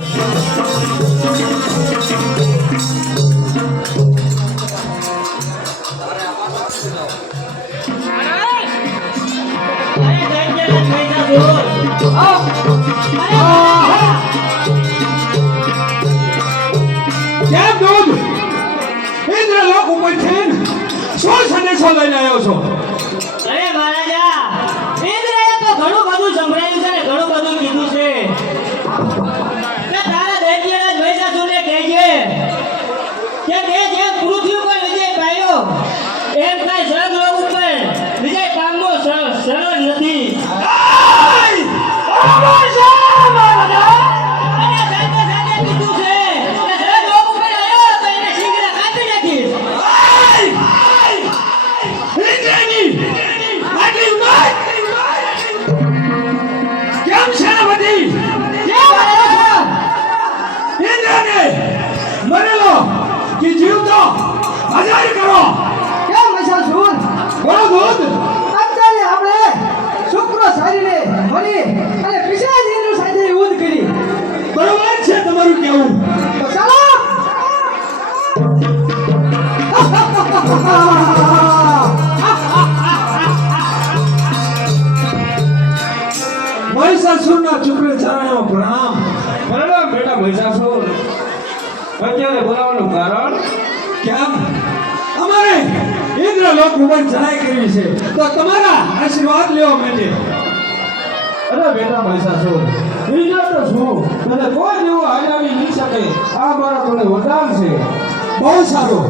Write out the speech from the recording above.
કેમ દૂધ ઇન્દ્ર લોક ઉપરથી શું સંદેશો લઈને આવ્યો છો? અરે મહારાજા, ઇન્દ્રએ તો ઘણું બધું સંભળાયું છે ને ઘણું બધું કીધું છે કે તારા દૈત્યરાજ મહિષાસુરને કહેજે કે તે જે પૃથ્વી ઉપર વિજય પામ્યો એમ કાંઈ સ્વર્ગલોક ઉપર વિજય પામવો સરળ નથી. અને સાથે સાથે કીધું છે કે સ્વર્ગલોક ઉપર આવ્યો તો એને શીઘ્ર કાપી નાખીશ. કેમ સેનાપતિ ઇન્દ્રને મરેલો કે જીવતો હજાર કરો. કેમ મહિષાસુર? બોલો દૂધ. અત્યારે આપણે શુક્ર સારીને મળી અને પિશાચ ઇન્દ્ર સાથે યુદ્ધ કરી. બરોબર છે તમારું કેવું. તો ચાલો. મહિષાસુરના ચુક્ર ચરણોમાં પ્રણામ. પ્રણામ બેટા મહિષાસુર. અત્યારે બોલાવવાનું કારણ? કેમ અમારે ઇન્દ્ર લોક ઉપર ચડાઈ કરવી છે તો તમારા આશીર્વાદ લેવા માટે. અરે બેટા મહિષાસુર, બીજા તો શું, તને કોઈ જેવું હરાવી નહીં શકે. આ મારા મને વરદાન છે. બહુ સારું.